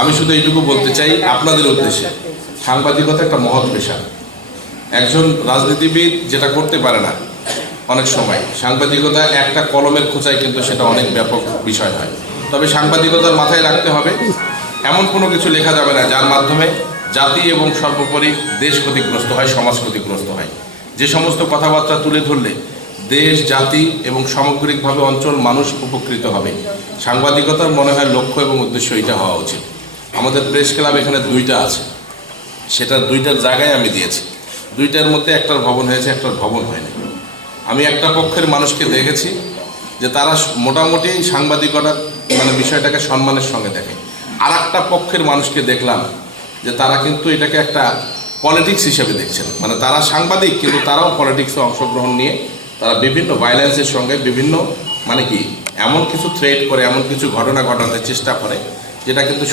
আমি শুধু এইটুকু বলতে চাই আপনাদের উদ্দেশ্যে, সাংবাদিকতা একটা মহৎ পেশা। একজন রাজনীতিবিদ যেটা করতে পারে না অনেক সময়, সাংবাদিকতা একটা কলমের খোঁচায় কিন্তু সেটা অনেক ব্যাপক বিষয় হয়। তবে সাংবাদিকতার মাথায় রাখতে হবে এমন কোনো কিছু লেখা যাবে না যার মাধ্যমে জাতি এবং সর্বোপরি দেশ ক্ষতিগ্রস্ত হয়, সমাজ ক্ষতিগ্রস্ত হয়। যে সমস্ত কথাবার্তা তুলে ধরলে দেশ, জাতি এবং সামগ্রিকভাবে অঞ্চল, মানুষ উপকৃত হবে, সাংবাদিকতার মনে হয় লক্ষ্য এবং উদ্দেশ্য এটা হওয়া উচিত। আমাদের প্রেস ক্লাব এখানে 2টা আছে, সেটা 2টার জায়গায় আমি দিয়েছি। 2টার মধ্যে একটার ভবন হয়েছে, একটার ভবন হয়নি। আমি একটা পক্ষের মানুষকে দেখেছি যে তারা মোটামুটি সাংবাদিকতা বিষয়টাকে সম্মানের সঙ্গে দেখে। আর একটা পক্ষের মানুষকে দেখলাম যে তারা কিন্তু এটাকে একটা পলিটিক্স হিসেবে দেখছেন, তারা সাংবাদিক কিন্তু তারাও পলিটিক্সে অংশগ্রহণ নিয়ে তারা বিভিন্ন ভায়োলেন্সের সঙ্গে বিভিন্ন এমন কিছু থ্রেট করে, এমন কিছু ঘটনা ঘটাতে চেষ্টা করে যেটা কিন্তু